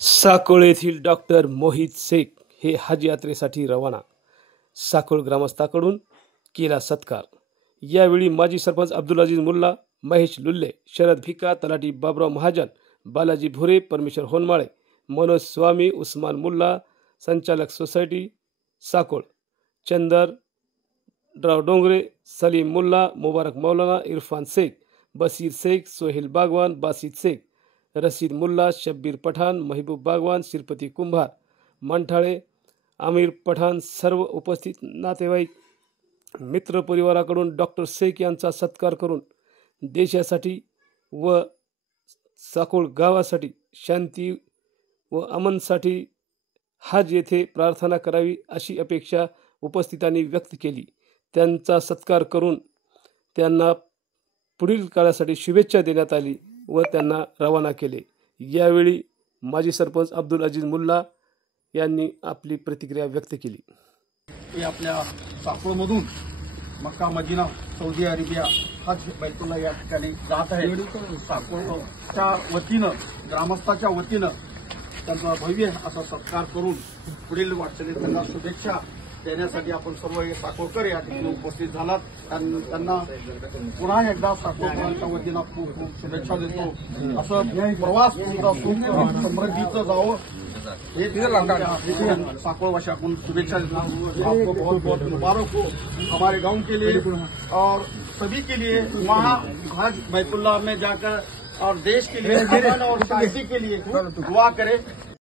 साकोळ येथील डॉक्टर मोहित शेख हे हज यात्रेसाठी रवाना। साकोळ ग्रामस्थांकडून केला सत्कार। यावेळी माजी सरपंच अब्दुल अजीज मुल्ला, महेश लुल्ले, शरद भिका, तलाठी बाबराव महाजन, बालाजी भुरे, परमेश्वर होनमाळे, मनोज स्वामी, उस्मान मुल्ला, संचालक सोसायटी साकोळ, चंदरराव डोंगरे, सलीम मुल्ला, मुबारक मौलाना, इरफान शेख, बशीर शेख, सोहेल बागवान, बासित शेख, रशीद मुल्ला, शब्बीर पठाण, महबूब बागवान, श्रीपती कुंभार, मंठाळे, आमिर पठाण, सर्व उपस्थित नातेवाईक मित्र परिवाराकडून डॉक्टर शेख यांचा सत्कार करून देशासाठी व साकोळ गावासाठी शांती व अमनसाठी हज येथे प्रार्थना करावी अशी अपेक्षा उपस्थितांनी व्यक्त केली। त्यांचा सत्कार करून त्यांना पुढील काळासाठी शुभेच्छा देण्यात आली व त्यांना रवाना केले। यावेळी माजी सरपंच अब्दुल अजीज मुल्ला यांनी आपली प्रतिक्रिया व्यक्त केली। हे आपल्या साकोळमधून मक्का मदिना सौदी अरेबिया हज बैतुल्ला या ठिकाणी जात आहे। साकोळच्या वतीनं ग्रामस्थाच्या वतीनं त्यांचा भव्य असा सत्कार करून पुढील वाटचालीत त्यांना शुभेच्छा देण्यासाठी आपण सर्व साकोळकर या ठिकाणी उपस्थित झालात। त्यांना पुन्हा एकदा साकोळकरांच्या वतीनं खूप खूप शुभेच्छा देतो। असं प्रवास तुमचा सुख समृद्धीचं जावं हे साकोळवासियों शुभेच्छा देता हूँ। आपको बहुत बहुत मुबारक हो हमारे गांव के लिए और सभी के लिए। वहाँ हज बैतुल्ला में जाकर और देश के लिए और शांति के लिए दुआ करें।